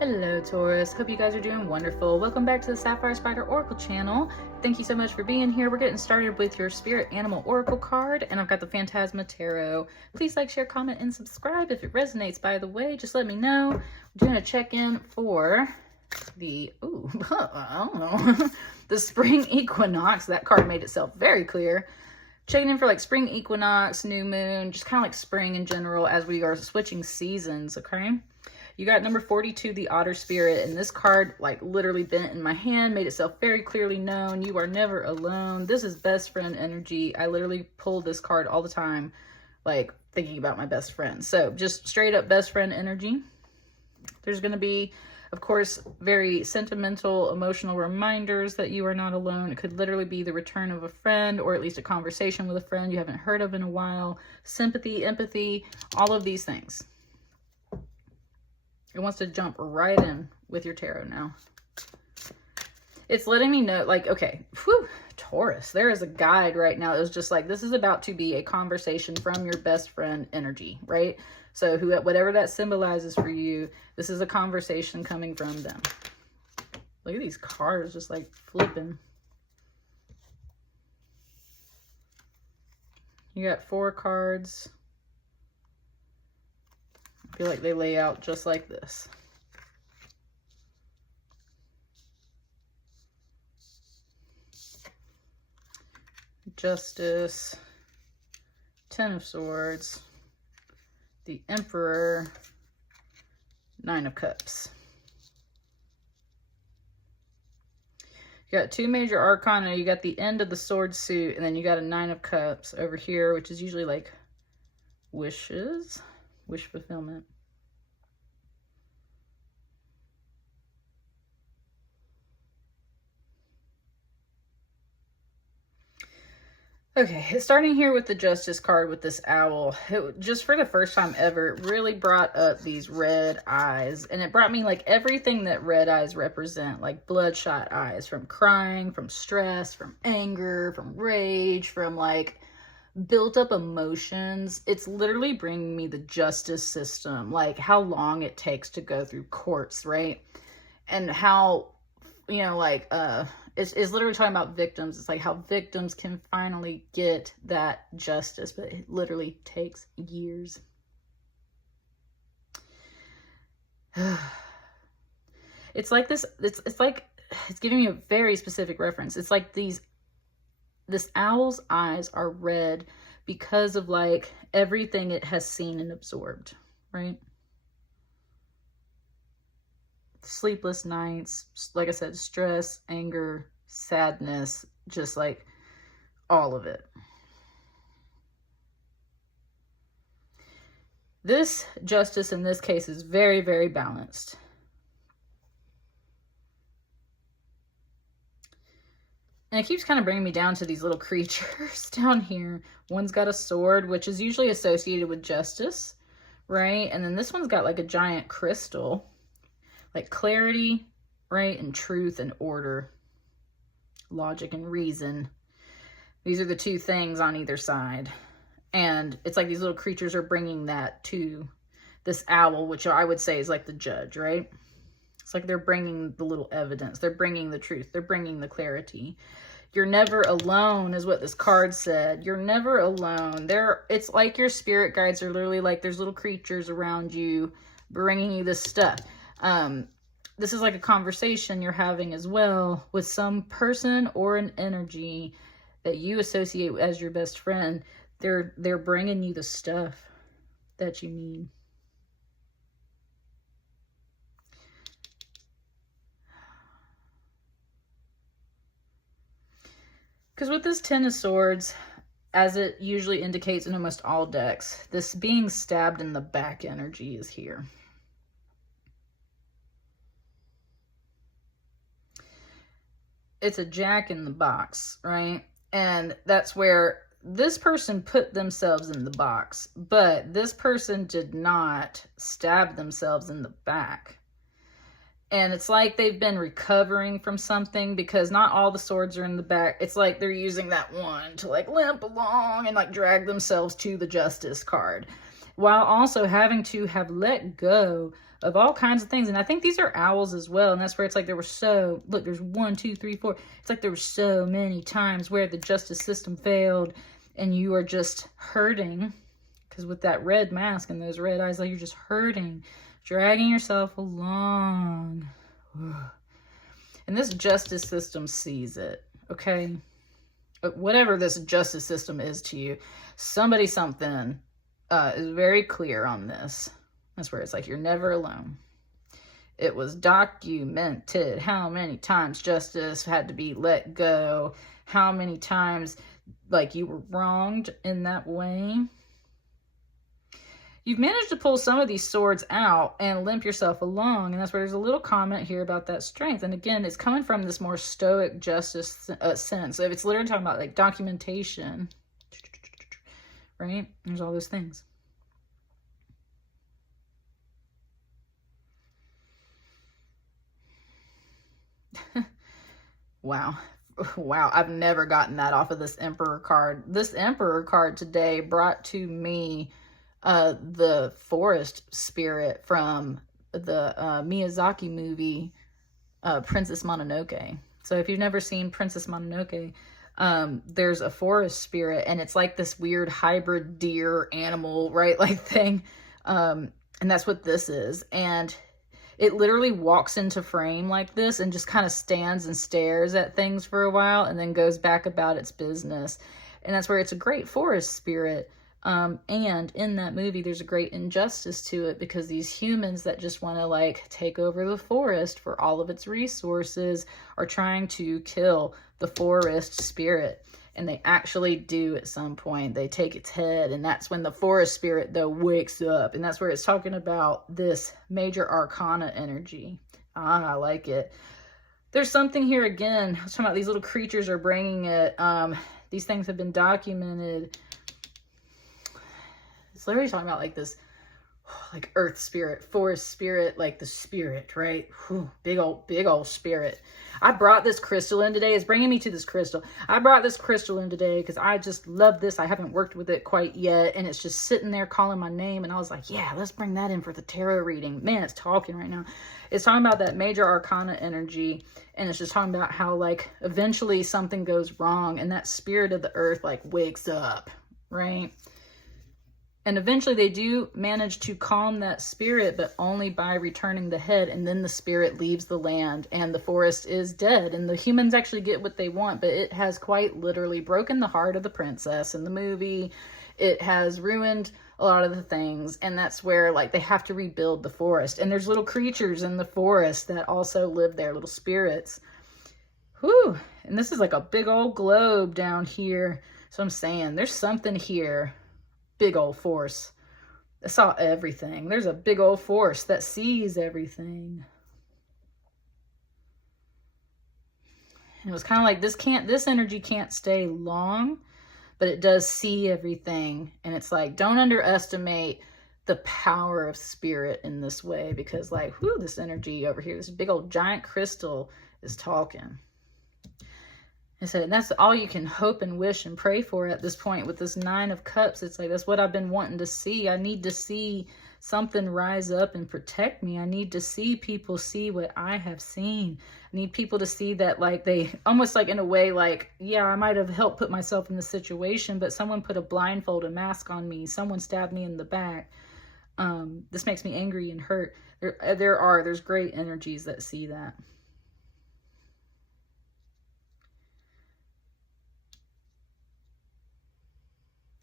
Hello Taurus, hope you guys are doing wonderful. Welcome back to the Sapphire Spider Oracle channel. Thank you so much for being here. We're getting started with your Spirit Animal Oracle card, and I've got the Phantasma Tarot. Please like, share, comment, and subscribe if it resonates, by the way. Just let me know. We're doing a check-in for the, I don't know, the spring equinox. That card made itself very clear. Checking in for like spring equinox, new moon, just kind of like spring in general as we are switching seasons, okay? You got number 42, the Otter Spirit, and this card like literally bent in my hand, made itself very clearly known. You are never alone. This is best friend energy. I literally pull this card all the time, like thinking about my best friend. So just straight up best friend energy. There's going to be, of course, very sentimental, emotional reminders that you are not alone. It could literally be the return of a friend, or at least a conversation with a friend you haven't heard of in a while. Sympathy, empathy, all of these things. It wants to jump right in with your tarot now. It's letting me know, like, okay, whew, Taurus, there is a guide right now. It was just like, this is about to be a conversation from your best friend energy, right? So whatever that symbolizes for you, this is a conversation coming from them. Look at these cards just like flipping. You got 4 cards. I feel like they lay out just like this. Justice, 10 of Swords, the Emperor, 9 of Cups. You got 2 major arcana. You got the end of the sword suit, and then you got a 9 of Cups over here, which is usually like wishes. Wish fulfillment. Okay, starting here with the Justice card with this owl, it, just for the first time ever, really brought up these red eyes. And it brought me like everything that red eyes represent, like bloodshot eyes, from crying, from stress, from anger, from rage, from like built up emotions. It's literally bringing me the justice system, like how long it takes to go through courts, right? And how, you know, like it's literally talking about victims. It's like how victims can finally get that justice, but it literally takes years. It's like this, it's like it's giving me a very specific reference. It's like this owl's eyes are red because of like everything it has seen and absorbed, right? Sleepless nights, like I said, stress, anger, sadness, just like all of it. This justice in this case is very, very balanced. And it keeps kind of bringing me down to these little creatures down here. One's got a sword, which is usually associated with justice, right? And then this one's got like a giant crystal, like clarity, right? And truth and order, logic and reason. These are the 2 things on either side. And it's like these little creatures are bringing that to this owl, which I would say is like the judge, right? It's like they're bringing the little evidence. They're bringing the truth. They're bringing the clarity. You're never alone is what this card said. You're never alone. It's like your spirit guides are literally like there's little creatures around you bringing you this stuff. This is like a conversation you're having as well with some person or an energy that you associate as your best friend. They're bringing you the stuff that you need. Because with this 10 of Swords, as it usually indicates in almost all decks, this being stabbed in the back energy is here. It's a jack in the box, right? And that's where this person put themselves in the box, but this person did not stab themselves in the back. And it's like they've been recovering from something, because not all the swords are in the back. It's like they're using that one to like limp along and like drag themselves to the Justice card, while also having to have let go of all kinds of things. And I think these are owls as well. And that's where it's like there were so, look, there's 1, 2, 3, 4. It's like there were so many times where the justice system failed and you are just hurting. Because with that red mask and those red eyes, like you're just hurting, dragging yourself along. And this justice system sees it, okay? Whatever this justice system is to you, somebody, something is very clear on this. That's where it's like you're never alone. It was documented how many times justice had to be let go, how many times like you were wronged in that way. You've managed to pull some of these swords out and limp yourself along. And that's where there's a little comment here about that strength. And again, it's coming from this more stoic justice sense. So it's literally talking about like documentation, right? There's all those things. Wow. Wow. I've never gotten that off of this Emperor card. This Emperor card today brought to me the forest spirit from the Miyazaki movie, Princess Mononoke. So if you've never seen Princess Mononoke, there's a forest spirit and it's like this weird hybrid deer animal, right? Like thing. And that's what this is. And it literally walks into frame like this and just kind of stands and stares at things for a while and then goes back about its business. And that's where it's a great forest spirit. And in that movie, there's a great injustice to it because these humans that just want to like take over the forest for all of its resources are trying to kill the forest spirit. And they actually do at some point. They take its head, and that's when the forest spirit though wakes up. And that's where it's talking about this major arcana energy. I like it. There's something here again. I was talking about these little creatures are bringing it. These things have been documented. It's literally talking about like this, like earth spirit, forest spirit, like the spirit, right? Whew, big old spirit. I brought this crystal in today. It's bringing me to this crystal. I brought this crystal in today because I just love this. I haven't worked with it quite yet. And it's just sitting there calling my name. And I was like, yeah, let's bring that in for the tarot reading. Man, it's talking right now. It's talking about that major arcana energy. And it's just talking about how like eventually something goes wrong. And that spirit of the earth like wakes up, right? And eventually they do manage to calm that spirit, but only by returning the head. And then the spirit leaves the land and the forest is dead. And the humans actually get what they want, but it has quite literally broken the heart of the princess in the movie. It has ruined a lot of the things. And that's where like they have to rebuild the forest. And there's little creatures in the forest that also live there, little spirits. Whew. And this is like a big old globe down here. So I'm saying there's something here. Big old force that saw everything. There's a big old force that sees everything. And it was kind of like this energy can't stay long, but it does see everything. And it's like, don't underestimate the power of spirit in this way, because like, whoo, this energy over here, this big old giant crystal is talking. I said, and that's all you can hope and wish and pray for at this point with this 9 of Cups. It's like, that's what I've been wanting to see. I need to see something rise up and protect me. I need to see people see what I have seen. I need people to see that, like, they almost like in a way, like, yeah, I might have helped put myself in the situation, but someone put a blindfold, a mask on me. Someone stabbed me in the back. This makes me angry and hurt. There's great energies that see that.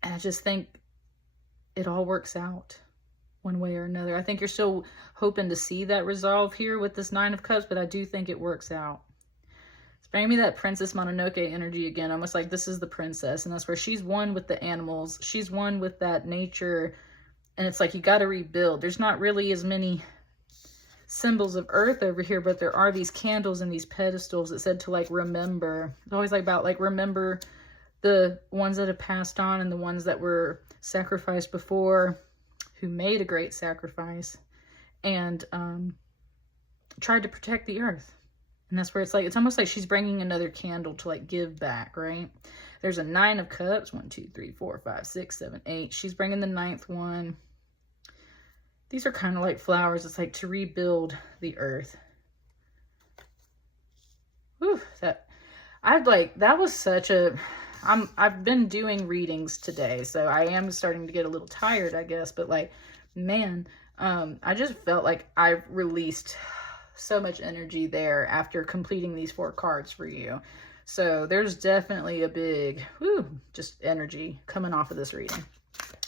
And I just think it all works out one way or another. I think you're still hoping to see that resolve here with this 9 of Cups, but I do think it works out. It's bringing me that Princess Mononoke energy again, almost like this is the princess, and that's where she's one with the animals. She's one with that nature, and it's like you got to rebuild. There's not really as many symbols of earth over here, but there are these candles and these pedestals that said to like remember. It's always like about like remember the ones that have passed on and the ones that were sacrificed before, who made a great sacrifice and tried to protect the earth. And that's where it's like, it's almost like she's bringing another candle to like give back, right? There's a 9 of Cups, 1, 2, 3, 4, 5, 6, 7, 8. She's bringing the 9th one. These are kind of like flowers. It's like to rebuild the earth. Whew, that was such a, I've been doing readings today, so I am starting to get a little tired, I guess, but like, man, I just felt like I've released so much energy there after completing these 4 cards for you. So there's definitely a big, just energy coming off of this reading.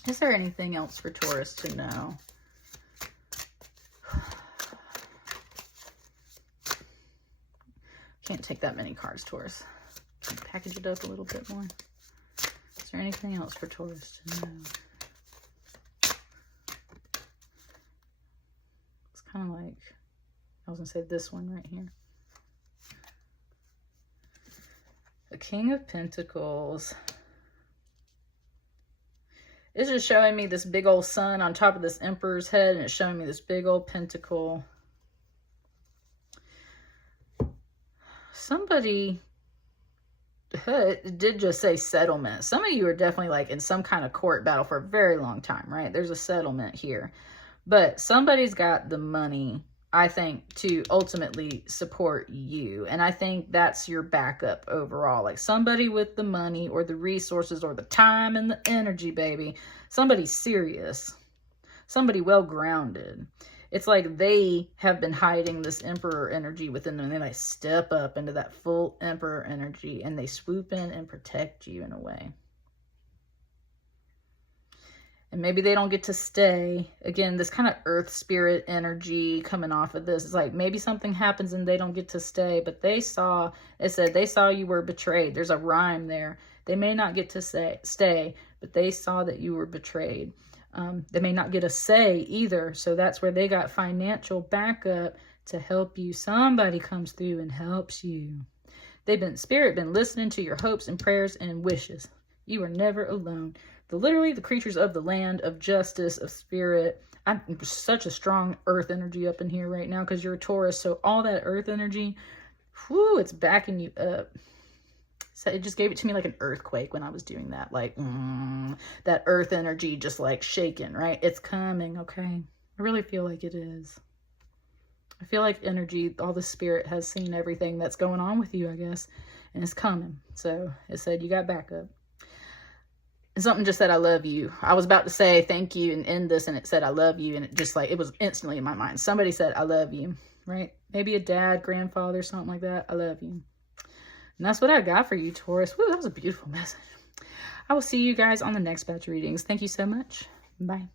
Is there anything else for Taurus to know? Can't take that many cards, Taurus. Can you package it up a little bit more? Is there anything else for Taurus to know? It's kind of like, I was going to say this one right here. The King of Pentacles. It's just showing me this big old sun on top of this Emperor's head, and it's showing me this big old pentacle. Somebody did just say settlement. Some of you are definitely like in some kind of court battle for a very long time, right? There's a settlement here. But somebody's got the money, I think, to ultimately support you. And I think that's your backup overall. Like somebody with the money or the resources or the time and the energy, baby. Somebody serious. Somebody well-grounded. It's like they have been hiding this Emperor energy within them. And they like step up into that full Emperor energy and they swoop in and protect you in a way. And maybe they don't get to stay. Again, this kind of earth spirit energy coming off of this. It's like maybe something happens and they don't get to stay. But they saw, it said they saw you were betrayed. There's a rhyme there. They may not get to stay, but they saw that you were betrayed. They may not get a say either. So that's where they got financial backup to help you. Somebody comes through and helps you. Spirit been listening to your hopes and prayers and wishes. You are never alone. Literally the creatures of the land, of justice, of spirit. I'm such a strong earth energy up in here right now because you're a Taurus. So all that earth energy, whoo, it's backing you up. So it just gave it to me like an earthquake when I was doing that. Like, that earth energy just like shaking, right? It's coming, okay? I really feel like it is. I feel like energy, all the spirit has seen everything that's going on with you, I guess. And it's coming. So it said you got backup. And something just said, I love you. I was about to say thank you and end this, and it said, I love you. And it just like, it was instantly in my mind. Somebody said, I love you, right? Maybe a dad, grandfather, something like that. I love you. And that's what I got for you, Taurus. Woo, that was a beautiful message. I will see you guys on the next batch of readings. Thank you so much. Bye.